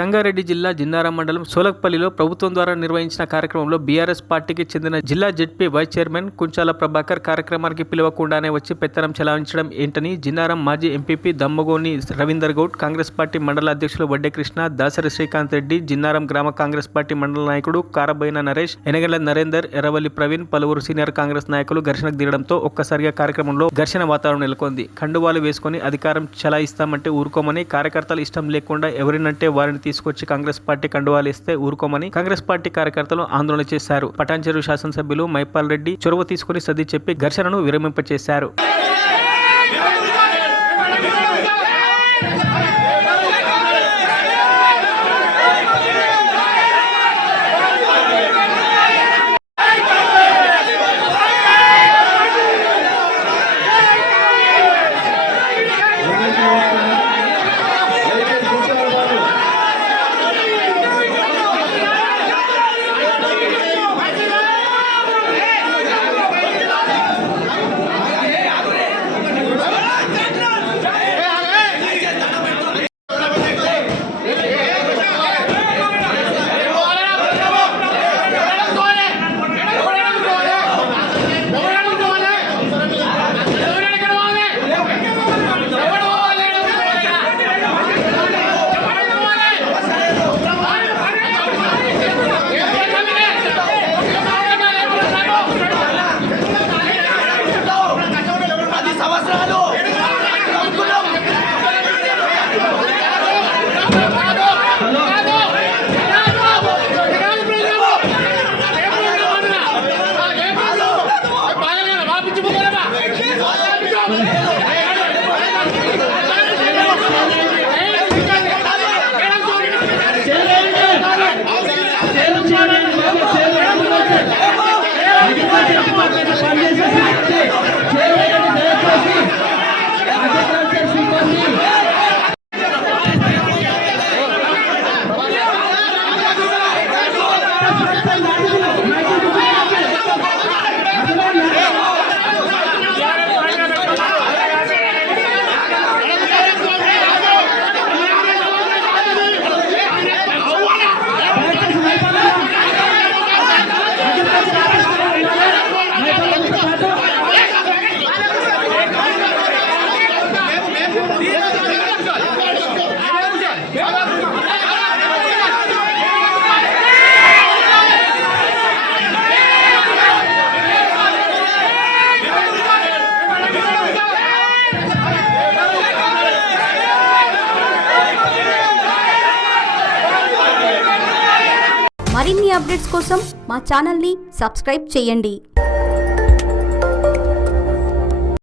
సంగారెడ్డి జిల్లా జిన్నారం మండలం సోలక్పల్లిలో ప్రభుత్వం ద్వారా నిర్వహించిన కార్యక్రమంలో బీఆర్ఎస్ పార్టీకి చెందిన జిల్లా జెడ్పీ వైస్ చైర్మన్ కుంచాల ప్రభాకర్ కార్యక్రమానికి పిలవకుండానే వచ్చి పెత్తనం చెలాయించడం ఏంటని జిన్నారం మాజీ ఎంపీపీ దమ్మగోని రవీందర్ గౌడ్, కాంగ్రెస్ పార్టీ మండల అధ్యక్షులు వడ్డే కృష్ణ, దాసరి శ్రీకాంత్ రెడ్డి, జిన్నారం గ్రామ కాంగ్రెస్ పార్టీ మండల నాయకుడు కారబోయిన నరేష్, ఎనగల నరేందర్, ఎర్రవల్లి ప్రవీణ్, పలువురు సీనియర్ కాంగ్రెస్ నాయకులు ఘర్షణకు దిగడంతో ఒక్కసారిగా కార్యక్రమంలో ఘర్షణ వాతావరణం నెలకొంది. కండువాలు వేసుకుని అధికారం చెలాయిస్తామంటే ఊరుకోమని, కార్యకర్తలు ఇష్టం లేకుండా ఎవరినంటే వారిని తీసుకొచ్చి కాంగ్రెస్ పార్టీ కండువాలు ఇస్తే ఊరుకోమని కాంగ్రెస్ పార్టీ కార్యకర్తలు ఆందోళన చేశారు. పటాన్చెరు శాసనసభ్యులు మైపాల్ రెడ్డి చొరవ తీసుకుని సర్ది చెప్పి ఘర్షణను విరమింపచేశారు. మరిన్ని అప్డేట్స్ కోసం మా ఛానల్ని సబ్స్క్రైబ్ చేయండి.